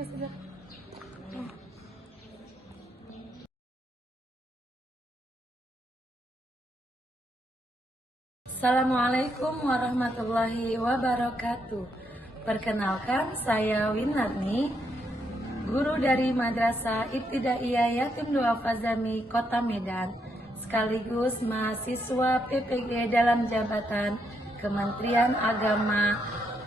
ya sudah. Assalamualaikum warahmatullahi wabarakatuh. Perkenalkan, saya Winarni, guru dari Madrasah Ibtidaiyah Yatim Duafa Zami Kota Medan, sekaligus mahasiswa PPG dalam jabatan Kementerian Agama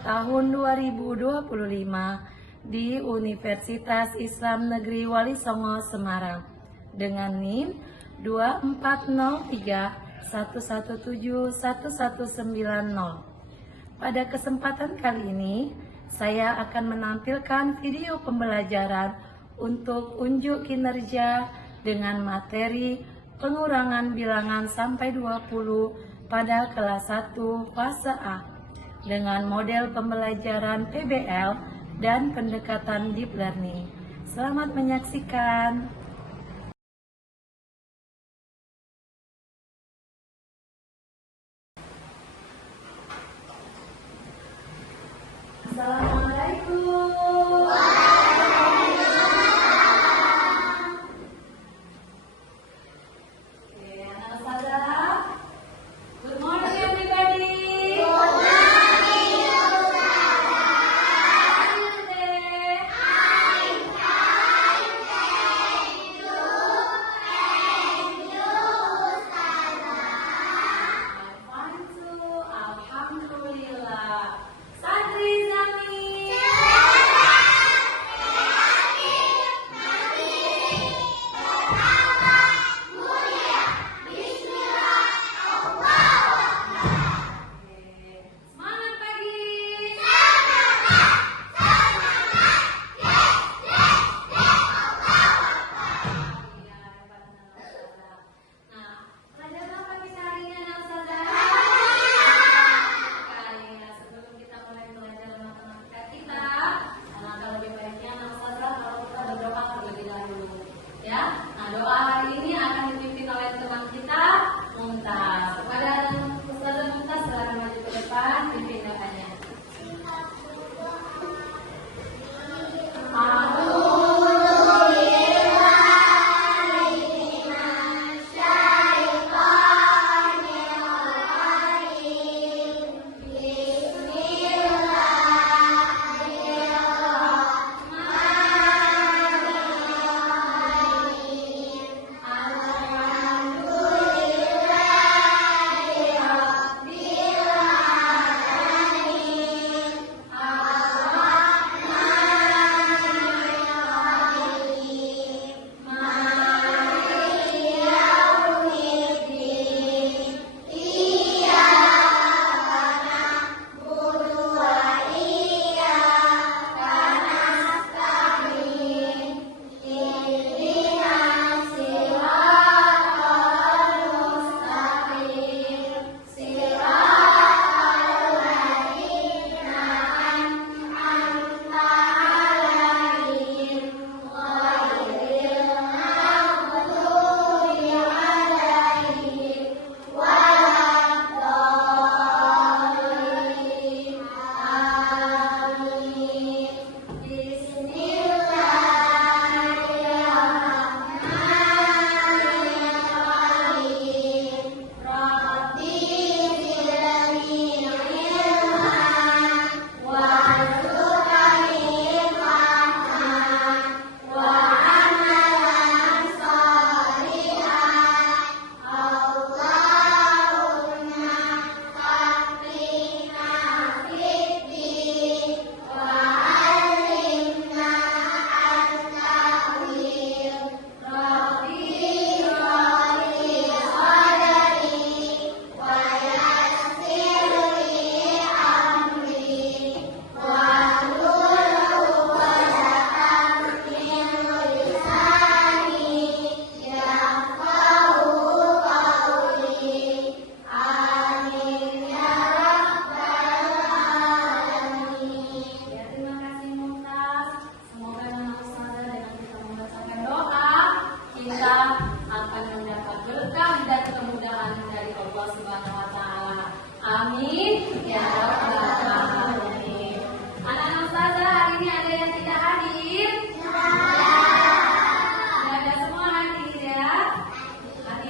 tahun 2025 di Universitas Islam Negeri Wali Songo Semarang dengan NIM 2403117119. Pada kesempatan kali ini saya akan menampilkan video pembelajaran untuk unjuk kinerja dengan materi pengurangan bilangan sampai 20 pada kelas 1 fase A dengan model pembelajaran PBL dan pendekatan deep learning. Selamat menyaksikan. Assalamualaikum. Good morning, everybody. Good morning, Ustazah. How are you today? I'm fine, thank you, Ustazah. I'm fine too, alhamdulillah. Sadri Zami.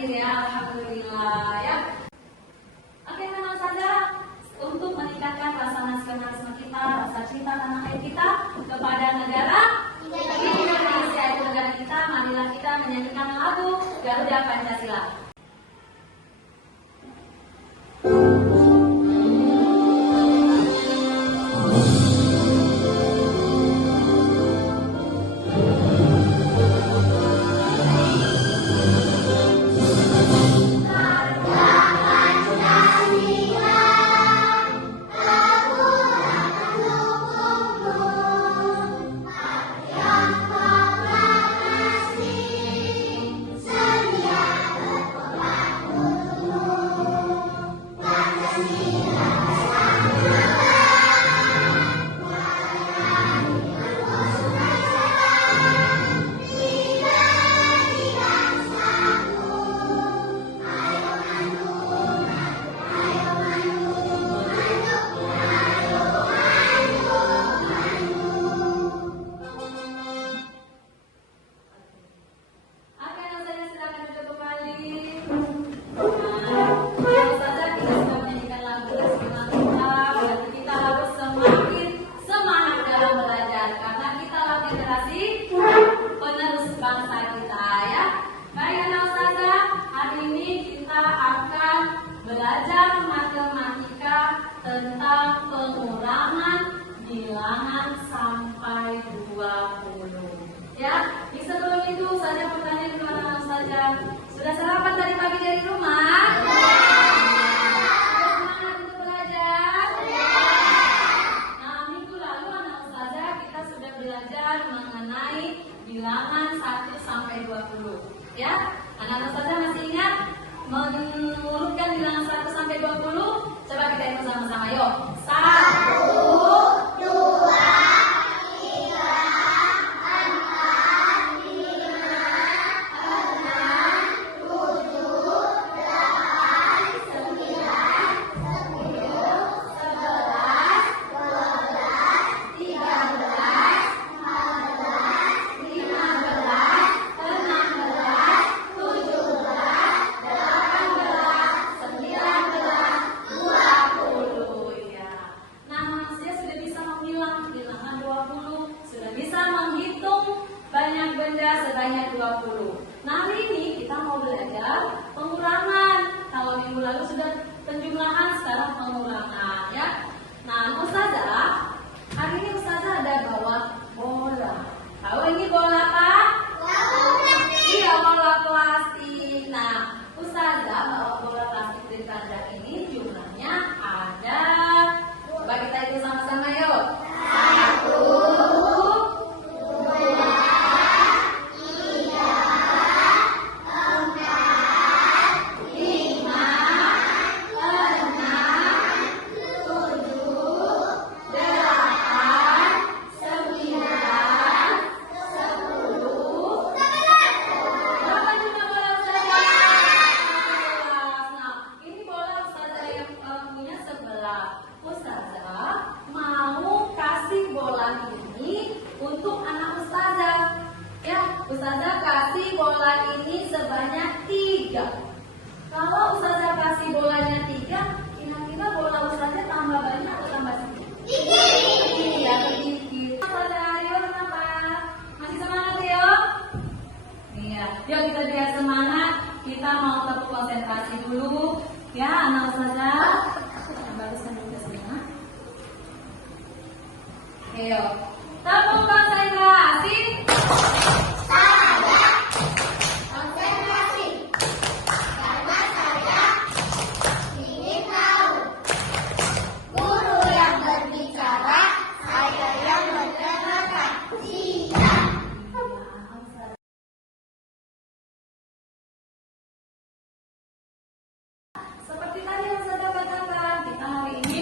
hadir ya, alhamdulillah ya. Oke, teman saja untuk meningkatkan rasa nasionalisme kita, rasa cinta tanah air kita kepada negara Indonesia itu negara kita, marilah kita menyanyikan lagu Garuda Pancasila. Belajar matematika tentang pengurangan bilangan sampai 20. Ya, di sebelum itu saja pertanyaan kepada saja. Sudah sarapan tadi pagi dari rumah? Sudah semangat untuk belajar? Nah, minggu lalu anak ustazah kita sudah belajar mengenai bilangan 1 sampai 20. Ya, anak ustazah masih ingat? Mengurutkan bilangan 1 sampai 20. Coba kita hitung sama-sama, yuk. 1, 2, 3, 4, 5, 6, 7, 8, 9, 10, 11, 12, 13, 14, 15, 16, 17, 20 ya. Nah, manusia sudah bisa memilah bilangan 20, sudah bisa menghitung banyak benda sebanyak 20. Nah, hari ini kita mau belajar pengurangan. Kalau minggu lalu sudah penjumlahan, sekarang pengurangan ya. Nah, ustazah, hari ini ustazah ada bawa bola. Tahu ini bola apa? Iya, bola plastik. Nah, ustazah bawa bola plastik dari kandang ini jumlahnya ada. Coba kita hitung sama-sama yuk. 1, 2, 3, 4, 5, 6, 7, 8, 9, 10. Berapa jumlah bola ustazah? 11. Nah, ini bola ustazah yang punya 11. Ustazah mau kasih bola ini untuk anak ustazah. Ya, ustazah kasih bola ini sebanyak 3. Kalau ustazah kasih bolanya 3, kira-kira bola ustazah tambah banyak atau tambah sedikit? Iya, sedikit. Ustazah Aryo kenapa? Masih semangat ya? Iya, yuk kita biar semangat. Kita mau tetap konsentrasi dulu. Ya, anak ustazah. Baguskan juga semua. Ayo, tepuk konsentrasi. Konsentrasi, karena saya ingin tahu. Guru yang berbicara, saya yang mendengarkan. Siap. Seperti tadi yang saya katakan, kita hari ini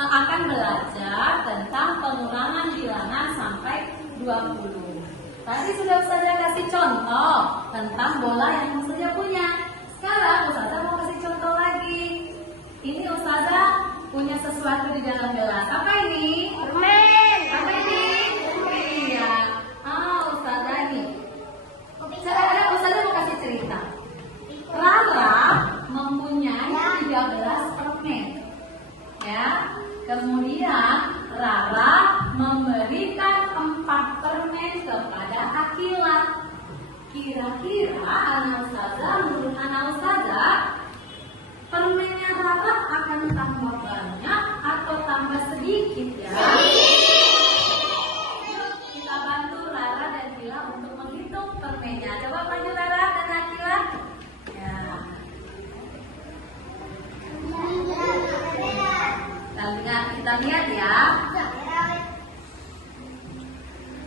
akan belajar tentang pengurangan bilangan sampai 20. Tadi sudah Ustazah kasih contoh tentang bola yang Ustazah punya. Sekarang Ustazah mau kasih contoh lagi. Ini Ustazah punya sesuatu di dalam gelas. Apa ini? Permen. Apa ini? Iya. Ustazah ini. Sekarang Ustazah mau kasih cerita. kira-kira anak ustazah, menurut anak ustazah, permennya Rara akan tambah banyak atau tambah sedikit ya? Yuk kita bantu Rara dan Akila untuk menghitung permennya. Coba maju Rara dan Akila. Ya. Kita lihat ya.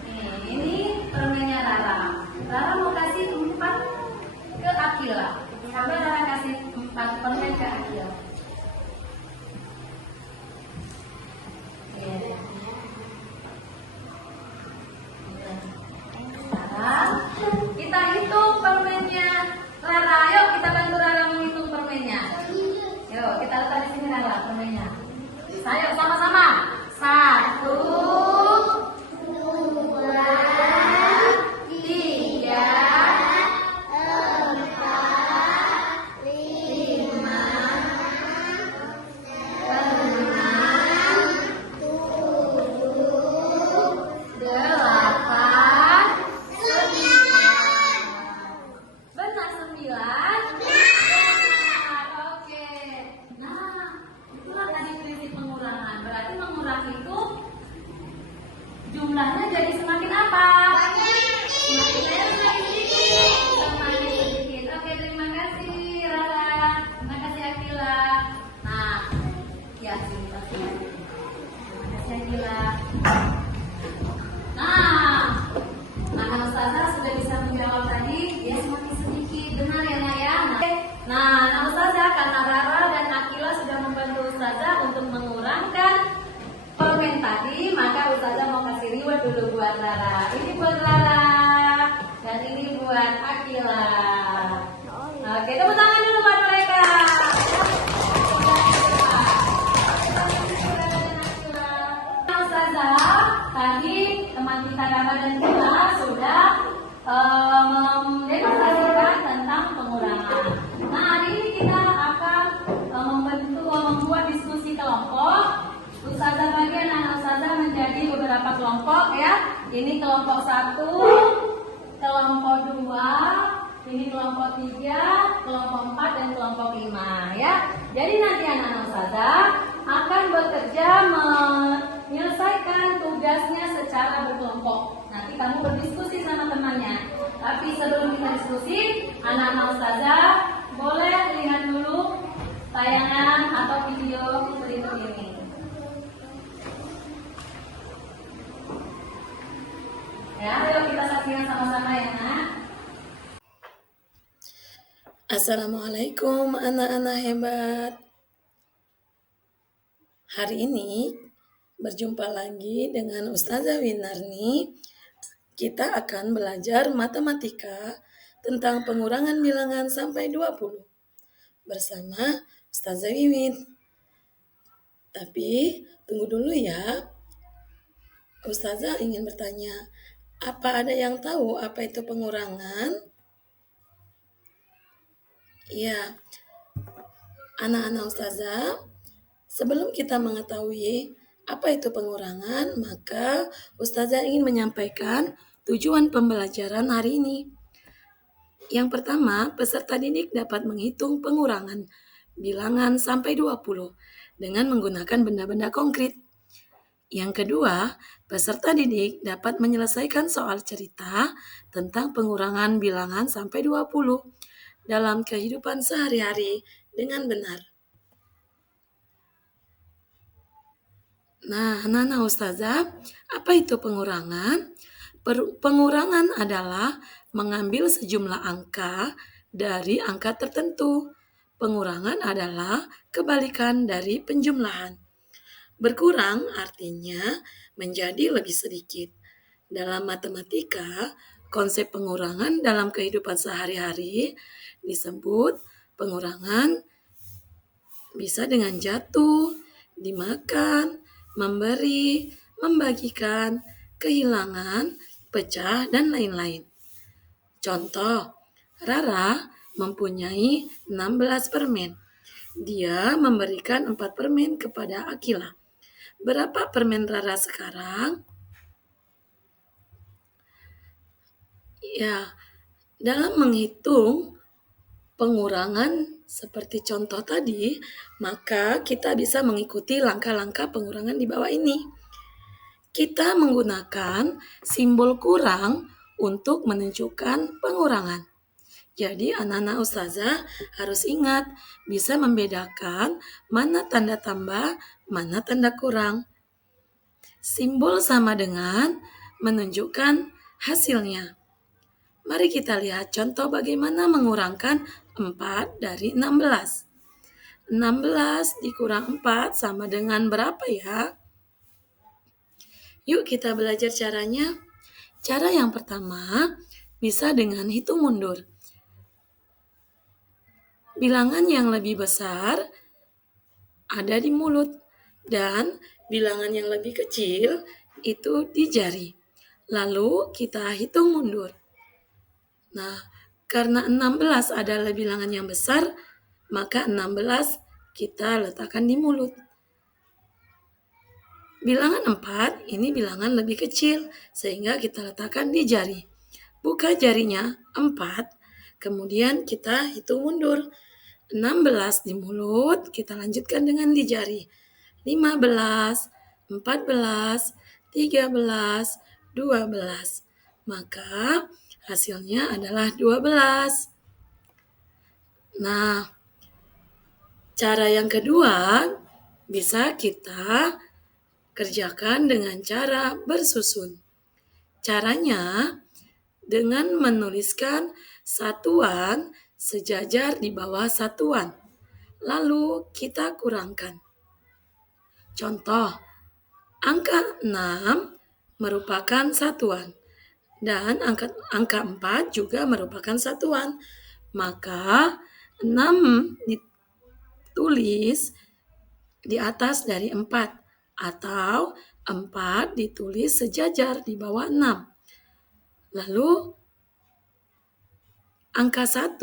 Nih, ini permennya Rara. Rara mau kasih 4 ke Akila. Coba Rara kasih 4 permen ke Akila. Sekarang kita hitung permennya Rara. Yuk kita bantu Rara menghitung permennya. Yuk kita letak di sini Rara permennya. Ayo sama-sama. 1, 2, 3, 4, 5, 6, 7, 8, 9. Benar 9? Oke. Nah, itulah tadi prinsip pengurangan. Berarti mengurangi itu jumlahnya jadi semakin apa? Semakin sedikit. Semakin sedikit. Oke, terima kasih Rara. Terima kasih Akila. Nah, ya sini terima kasih Akila. Nah, Ustazah sudah bisa menjawab tadi. Dia semakin sedikit. Benar ya Nak ya? Nah, Ustazah karena Rara dan Akila sudah membantu Ustazah untuk mengurangkan permen tadi, maka Ustazah mau kasih reward dulu buat Rara. Ini buat Rara dan ini buat Akila. Oke, tepuk tangan dulu buat mereka. Nah, Ustazah, tadi teman kita Rara dan kita sudah mendemonstrasikan tentang pengurangan. Nah, hari ini kita akan membuat diskusi kelompok. Ustazah bagi anak Ustazah menjadi beberapa kelompok ya. Ini kelompok 1, kelompok 2, ini kelompok 3, kelompok 4 dan kelompok 5 ya. Jadi nanti anak Ustazah akan bekerja menyelesaikan tugasnya secara berkelompok. Nanti kamu berdiskusi sama temannya. Tapi sebelum kita diskusi, anak-anak Ustazah boleh lihat dulu tayangan atau video berikut ini. Ya, ayo kita saksikan sama-sama ya, Nak. Assalamualaikum anak-anak hebat. Hari ini berjumpa lagi dengan Ustazah Winarni. Kita akan belajar matematika tentang pengurangan bilangan sampai 20 bersama Ustazah Wiwin. Tapi tunggu dulu ya. Ustazah ingin bertanya, apa ada yang tahu apa itu pengurangan? Ya, anak-anak Ustazah, sebelum kita mengetahui apa itu pengurangan, maka Ustazah ingin menyampaikan tujuan pembelajaran hari ini. Yang pertama, peserta didik dapat menghitung pengurangan bilangan sampai 20 dengan menggunakan benda-benda konkret. Yang kedua, peserta didik dapat menyelesaikan soal cerita tentang pengurangan bilangan sampai 20 dalam kehidupan sehari-hari dengan benar. Nah, Nana Ustazah, apa itu pengurangan? Pengurangan adalah mengambil sejumlah angka dari angka tertentu. Pengurangan adalah kebalikan dari penjumlahan. Berkurang artinya menjadi lebih sedikit. Dalam matematika, konsep pengurangan dalam kehidupan sehari-hari disebut pengurangan bisa dengan jatuh, dimakan, memberi, membagikan, kehilangan, pecah, dan lain-lain. Contoh, Rara mempunyai 16 permen. Dia memberikan 4 permen kepada Akila. Berapa permen Rara sekarang? Ya, Dalam menghitung pengurangan seperti contoh tadi, maka kita bisa mengikuti langkah-langkah pengurangan di bawah ini. Kita menggunakan simbol kurang untuk menunjukkan pengurangan. Jadi anak-anak ustazah harus ingat bisa membedakan mana tanda tambah, mana tanda kurang. Simbol sama dengan menunjukkan hasilnya. Mari kita lihat contoh bagaimana mengurangkan 4 dari 16. 16 dikurang 4 sama dengan berapa ya? Yuk kita belajar caranya. Cara yang pertama bisa dengan hitung mundur. Bilangan yang lebih besar ada di mulut dan bilangan yang lebih kecil itu di jari. Lalu kita hitung mundur. Nah, karena 16 adalah bilangan yang besar, maka 16 kita letakkan di mulut. Bilangan 4 ini bilangan lebih kecil, sehingga kita letakkan di jari. Buka jarinya 4, kemudian kita hitung mundur. 16 di mulut, kita lanjutkan dengan di jari. 15, 14, 13, 12. Maka hasilnya adalah 12. Nah, cara yang kedua bisa kita kerjakan dengan cara bersusun. Caranya dengan menuliskan satuan sejajar di bawah satuan. Lalu kita kurangkan. Contoh, angka 6 merupakan satuan dan angka 4 juga merupakan satuan. Maka 6 ditulis di atas dari 4 atau 4 ditulis sejajar di bawah 6. Lalu angka 1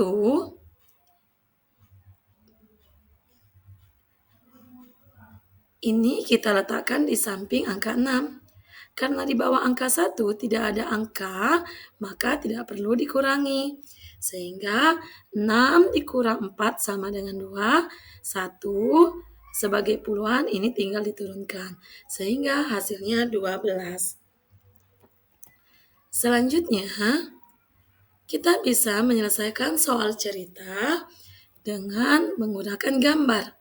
ini kita letakkan di samping angka 6. Karena di bawah angka 1 tidak ada angka, maka tidak perlu dikurangi. Sehingga 6 dikurang 4 sama dengan 2, 1 sebagai puluhan ini tinggal diturunkan. Sehingga hasilnya 12. Selanjutnya, kita bisa menyelesaikan soal cerita dengan menggunakan gambar.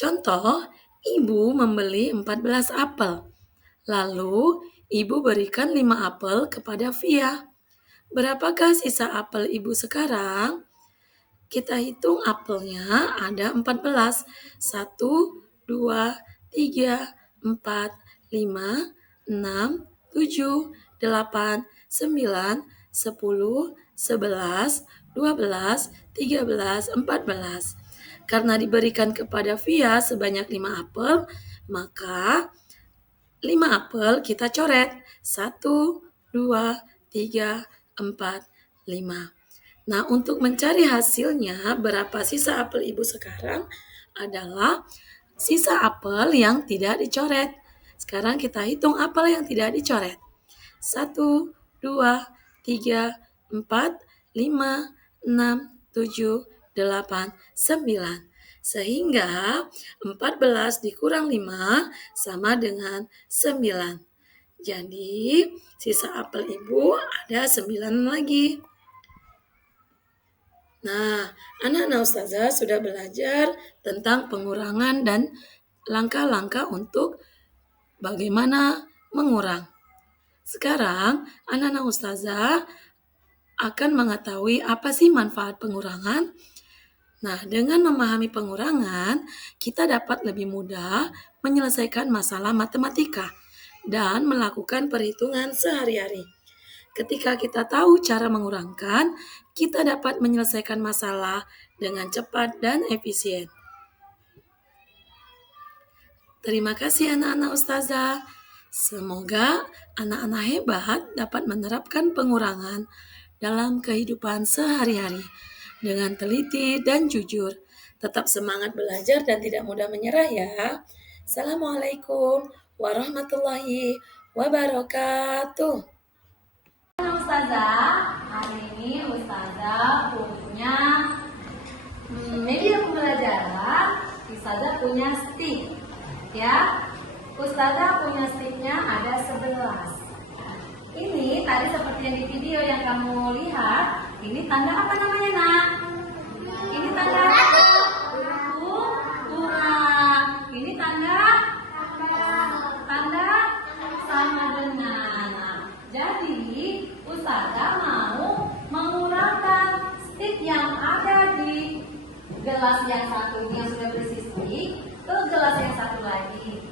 Contoh, ibu membeli 14 apel. Lalu, ibu berikan 5 apel kepada Via. Berapakah sisa apel ibu sekarang? Kita hitung apelnya ada 14. 1, 2, 3, 4, 5, 6, 7, 8, 9, 10, 11, 12, 13, 14. Karena diberikan kepada Via sebanyak 5 apel, maka 5 apel kita coret. 1, 2, 3, 4, 5. Nah, untuk mencari hasilnya berapa sisa apel ibu sekarang adalah sisa apel yang tidak dicoret. Sekarang kita hitung apel yang tidak dicoret. 1, 2, 3, 4, 5, 6, 7, 8, 9. Sehingga 14 dikurang 5 sama dengan 9. Jadi sisa apel ibu ada 9 lagi. Nah, anak-anak ustazah sudah belajar tentang pengurangan dan langkah-langkah untuk bagaimana mengurang. Sekarang, anak-anak ustazah akan mengetahui apa sih manfaat pengurangan. Nah, dengan memahami pengurangan, kita dapat lebih mudah menyelesaikan masalah matematika dan melakukan perhitungan sehari-hari. Ketika kita tahu cara mengurangkan, kita dapat menyelesaikan masalah dengan cepat dan efisien. Terima kasih anak-anak ustazah. Semoga anak-anak hebat dapat menerapkan pengurangan dalam kehidupan sehari-hari dengan teliti dan jujur. Tetap semangat belajar dan tidak mudah menyerah ya. Assalamualaikum warahmatullahi wabarakatuh. Ustazah, hari ini Ustazah punya media pembelajaran. Ustazah punya stick, ya. Ustazah punya sticknya ada 11. Ini tadi seperti yang di video yang kamu lihat. Ini tanda apa namanya, Nak? Ini tanda kurang. Ini tanda sama dengan. Nah, jadi Ustazah mau mengurangkan stick yang ada di gelas yang satu yang sudah berisi stick ke gelas yang satu lagi.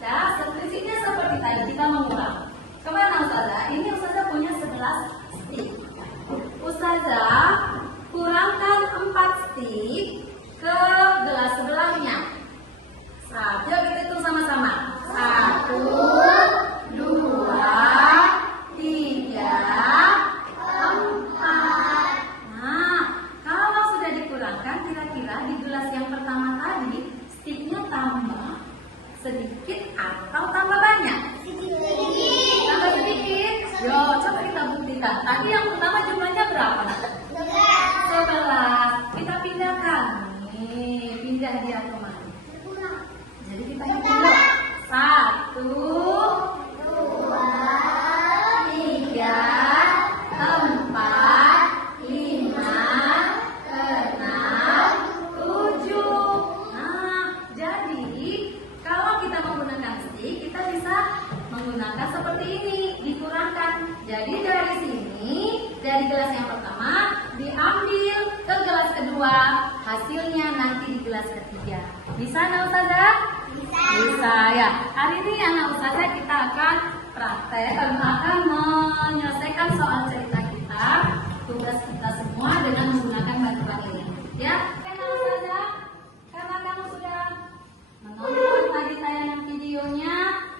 Nah, prinsipnya seperti tadi kita mengurang. Kemana Ustazah? Ini Ustazah punya 11 stick. Ustazah kurangkan 4 stick ke gelas sebelahnya. Yuk kita hitung sama-sama. 1, 2, 3, 4. Nah, kalau sudah dikurangkan, kira-kira di gelas yang pertama tadi sticknya tambah sedikit atau tambah banyak? Tambah sedikit. Yo, coba kita buktikan. Tadi yang pertama jumlahnya berapa? 11. Kita pindahkan. Nih, pindah dia kemana? Jadi kita hitung dulu. 1, 2, 3, 4, 5, 6, 7. Nah, jadi kalau kita menggunakan stick, kita bisa menggunakan seperti ini, dikurangkan. Jadi dari sini, dari gelas yang pertama diambil ke gelas kedua, hasilnya nanti di gelas ketiga. Bisa, Nak Ustazah? Bisa ya. Hari ini anak Ustazah kita akan praktek, akan menyelesaikan soal cerita kita, tugas kita semua dengan menggunakan bantuan ini. Ya, Anak Ustazah, karena kamu sudah menonton tadi tayangan videonya,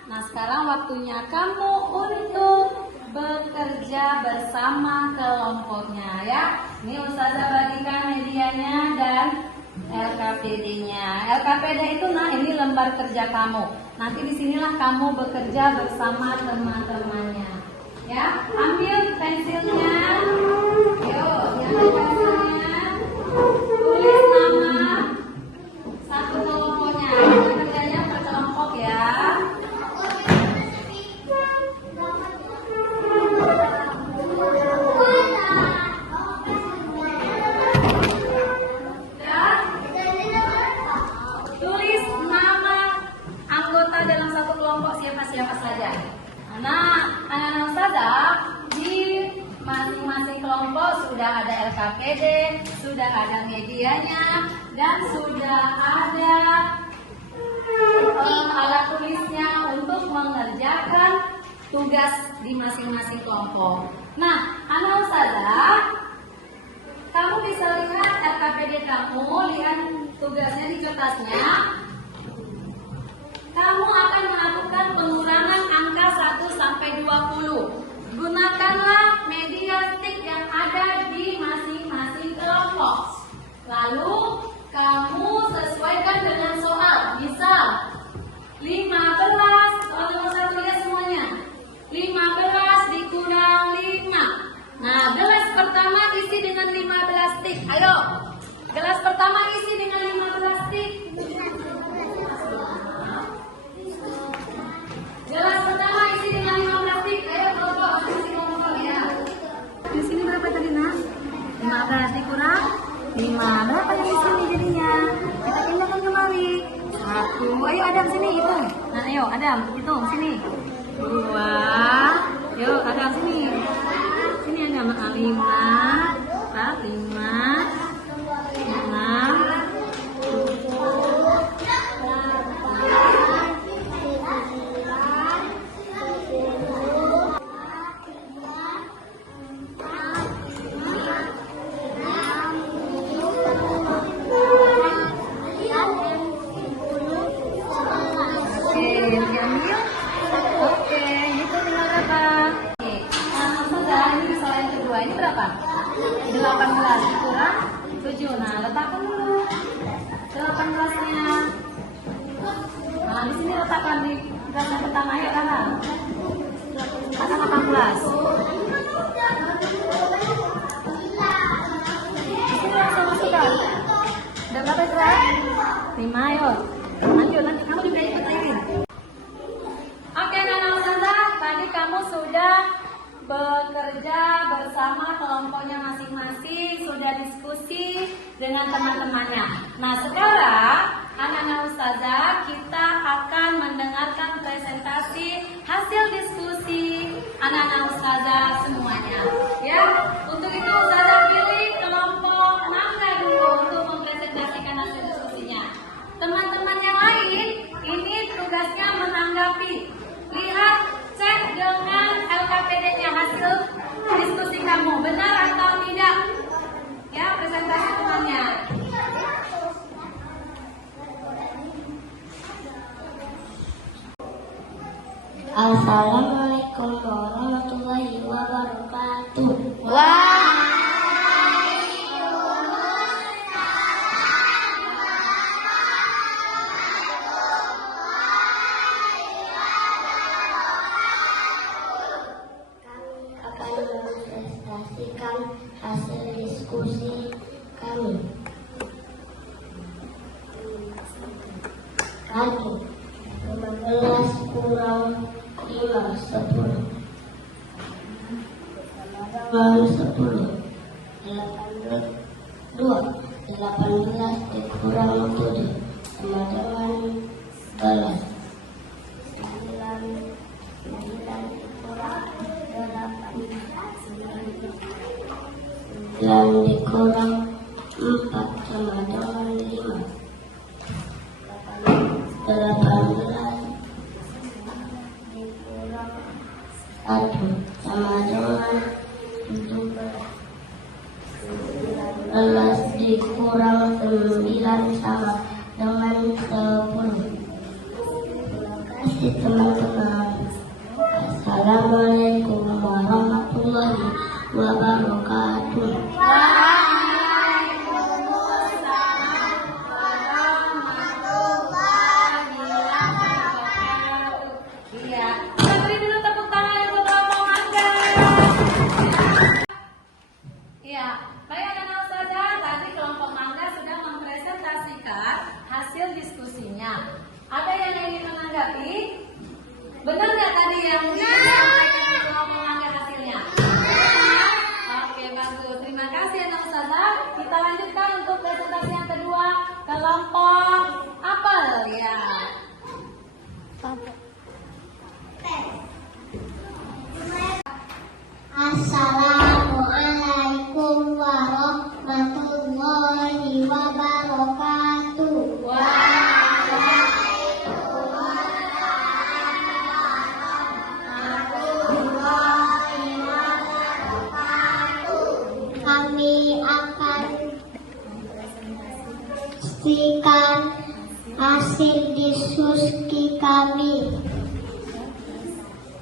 nah sekarang waktunya kamu untuk bekerja bersama kelompoknya ya. Ini Ustazah bagikan medianya dan LKPD-nya. LKPD itu nah ini lembar kerja kamu. Nanti disinilah kamu bekerja bersama teman-temannya. Ya, ambil pensilnya. Yuk, ambil pensilnya. Tulis nama satu kelompoknya. Kerjanya per kelompok ya. Siapa saja. Nah, anak-anak Ustazah di masing-masing kelompok sudah ada LKPD, sudah ada medianya, dan sudah ada alat tulisnya untuk mengerjakan tugas di masing-masing kelompok. Nah, anak Ustazah, kamu bisa lihat LKPD kamu, lihat tugasnya di kertasnya. Kamu akan melakukan pengurangan angka 1 sampai 20. Gunakanlah media stick yang ada di masing-masing kelompok. Lalu kamu sesuaikan dengan soal. Misal 15, kalau satu lihat semuanya. 15 dikurang 5. Nah, gelas pertama isi dengan 15 stick. Ayo. Gelas pertama isi dengan 15 stick. Gelas pertama isi dengan 15 stick. Ayo kelompok ya. Di sini berapa tadi, Nak? 15 dikurang 5. Berapa yang di sini jadinya? Kita pindahkan kembali. 1. Ayo Adam sini hitung. Nah, ayo Adam hitung sini. 2. Yuk Adam sini. Sini ada 5. 5. 6. Ini berapa? 18 kurang 7. Nah, letakkan dulu 18-nya. Nah, di sini letakkan di gelas yang pertama. Ayo, Kakak. Kakak 18. Siapa yang gerak? Rima, ayo. Lanjut, nanti kamu juga ikut Airin. Oke, Nana Ustazah, tadi kamu sudah bekerja bersama kelompoknya masing-masing, sudah diskusi dengan teman-temannya. Nah, sekarang anak-anak Ustazah, kita akan mendengarkan presentasi hasil diskusi anak-anak Ustazah semuanya. Ya, untuk itu Ustazah pilih kelompok mangga dulu untuk mempresentasikan hasil diskusinya. Teman-teman yang lain, ini tugasnya menanggapi. Lihat, cek dengan LKPD-nya hasil diskusi kamu, benar atau tidak? Ya, presentasi temannya. Assalamualaikum warahmatullahi wabarakatuh. Kami akan mempresentasikan hasil diskusi kami. 15 kurang 5, 10. 10. 18 dikurang 7 sama dengan 11. 9 dikurang 8 9 dikurang 4 sama dengan 5. 18 dikurang 1 sama dengan 17. 19 dikurang 9 sama dengan 10. Terima kasih teman-teman. Assalamualaikum warahmatullahi wabarakatuh. Iya, kita beri dulu tepuk tangan untuk kelompok mangga. Iya, baik anak-anak Ustazah, tadi kelompok mangga sudah mempresentasikan hasil diskusinya. Ada yang ingin menanggapi? Benar nggak tadi yang disampaikan di kelompok mangga hasilnya? Oke, bagus. Terima kasih anak Ustazah. Kita lanjutkan untuk presentasi yang kedua, kelompok apel ya. Assalamualaikum warahmatullahi wabarakatuh. Kami akan mempresentasikan hasil diskusi kami.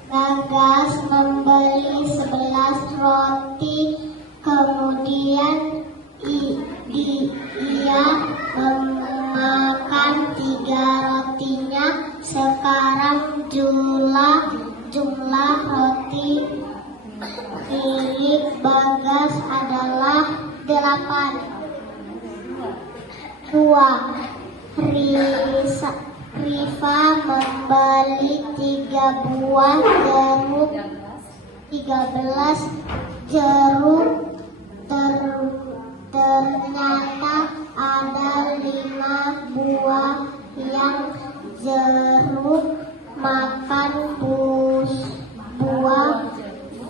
Bagas membeli 11 roti, kemudian ia memakan 3 rotinya. Sekarang jumlah roti milik Bagas adalah 8. 2. Rifa membeli 3 buah jeruk, 13 jeruk. Ternyata ada 5 buah yang jeruk. Makan buah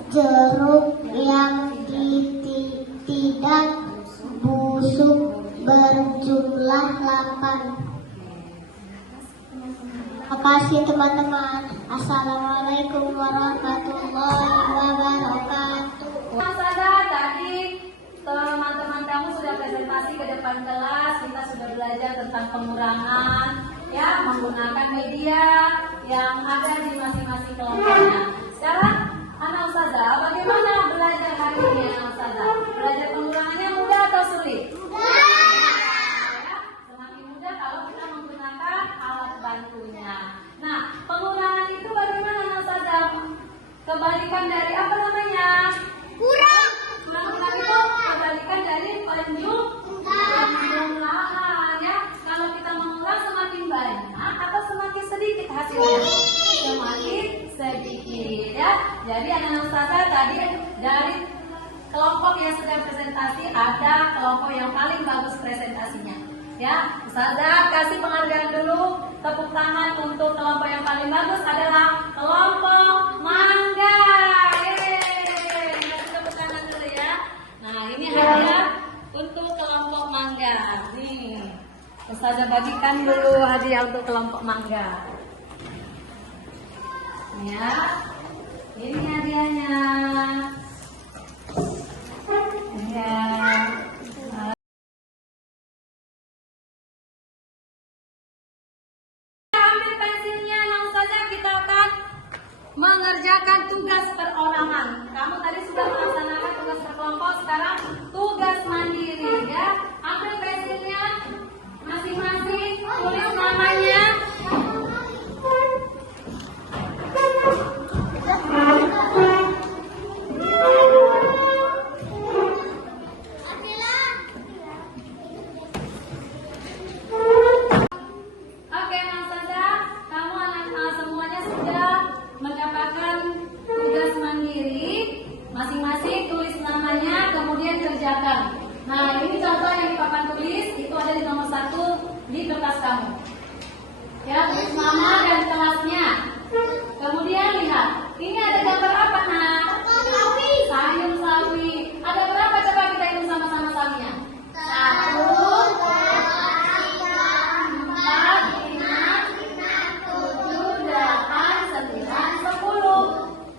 jeruk yang tidak busuk berjumlah 8. Terima kasih teman-teman. Assalamualaikum warahmatullahi wabarakatuh. Ustazah, tadi teman-teman kamu sudah presentasi ke depan kelas. Kita sudah belajar tentang pengurangan, ya, menggunakan media yang ada di masing-masing kelompoknya. Sekarang, anak Ustazah, bagaimana belajar hari ini, anak Ustazah? Belajar pengurangannya mudah atau sulit? Semakin mudah kalau kita menggunakan alat bantunya. Nah, pengurangan itu bagaimana, anak Ustazah? Kebalikan dari apa namanya? Kurang. Itu kebalikan dari penjumlahan. Dari kelompok yang sudah presentasi ada kelompok yang paling bagus presentasinya. Ya, Ustazah kasih penghargaan dulu, tepuk tangan untuk kelompok yang paling bagus adalah kelompok mangga. Yeay, kasih tepuk tangan dulu ya. Nah, ini hadiah untuk kelompok mangga. Nih, Ustazah bagikan dulu hadiah untuk kelompok mangga. Ya, ini hadiahnya. Ya. Ambil pensilnya, langsung saja kita akan mengerjakan tugas perorangan. Kamu tadi sudah melaksanakan tugas berkelompok, sekarang tugas mandiri ya. Ambil pensilnya masing-masing, tulis namanya. Oke, Ustazah, kamu anak semuanya sudah mendapatkan tugas mandiri. Masing-masing tulis namanya, kemudian kerjakan. Nah, ini contoh yang di papan tulis, itu ada di nomor 1 di kertas kamu. Ya, tulis nama dan kelasnya. Kemudian lihat, ini ada gambar apa, nak? Sayur sawi. Ada berapa? Coba kita hitung sama-sama sawinya. 1, 2, 3, 4, 5, 6, 7, 8, 9, 10,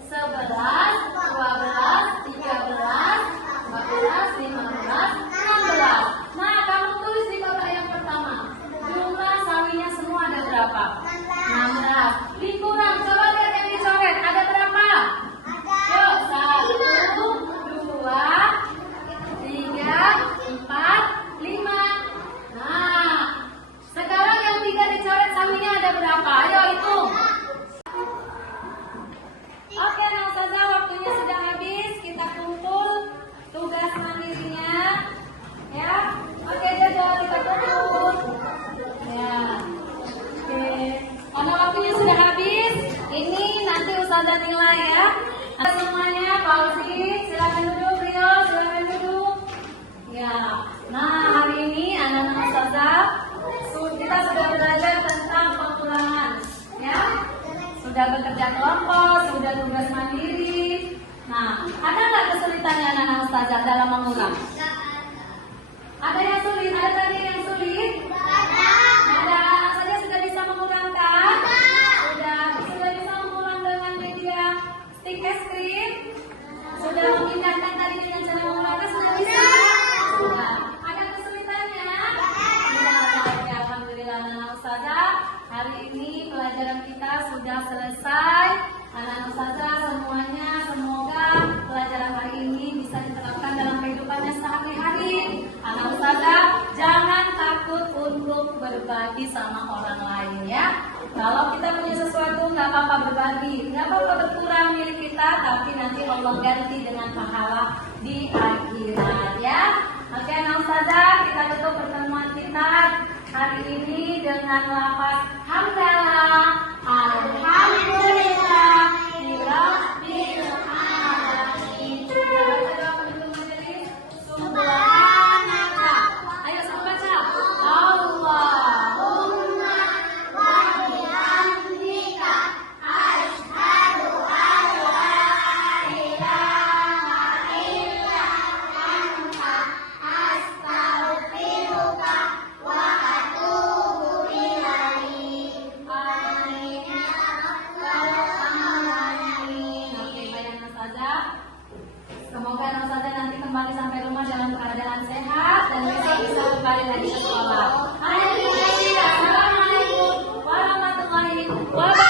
11, 12, 13, 14, 15, 16. Nah, kamu tulis di kotak yang pertama. Jumlah sawinya semua ada berapa? 16. Dikurang, coba lihat yang dicoret. Ada berapa? Yuk, 1, 2, 3, 4, 5. Nah, sekarang yang 3 dicoret sawinya ada berapa? Ayo hitung. Oke, nah Ustazah, waktunya sudah habis. Kita kumpul tugas mandirinya. Ya, oke, Jojo, kita kumpul. Ya, oke. Karena waktunya sudah habis, ini nanti Ustazah nilai ya. Semuanya, Fauzi, silakan duduk, Rio, silakan duduk. Ya, nah hari ini anak-anak Ustazah kita sudah belajar tentang pengulangan, ya. Sudah bekerja kelompok, sudah tugas mandiri. Nah, ada nggak kesulitannya anak-anak Ustazah dalam mengulang? Ada yang sulit? Ada tadi yang sulit? Ada. Anak saja sudah bisa mengulang kan? Sudah bisa mengulang dengan media stick es krim? Sudah memindahkan tadi dengan cara mengulang, sudah bisa? Sudah. Ada kesulitannya? Ya, alhamdulillah anak Ustazah. Hari ini pelajaran kita sudah selesai. Anak Ustazah semuanya, semoga pelajaran hari ini bisa diterapkan dalam kehidupannya sehari-hari. Anak Ustazah, jangan takut untuk berbagi sama orang lain ya. Kalau kita punya sesuatu, nggak apa-apa berbagi, nggak apa-apa berkurang milik kita, tapi nanti Allah ganti dengan pahala di akhirat ya. Oke, anak Ustazah, kita tutup pertemuan kita hari ini dengan lafaz hamdalah. Alhamdulillah. Rabbil alamin. Subhanaka. Ayo sama baca. Allahumma wa bihamdika asyhadu an la ilaha illa anta astaghfiruka wa atubu ilaik. Amin. Semoga anak Ustazah nanti kembali sampai rumah dalam keadaan sehat dan bisa kembali lagi ke sekolah. Assalamualaikum warahmatullahi wabarakatuh.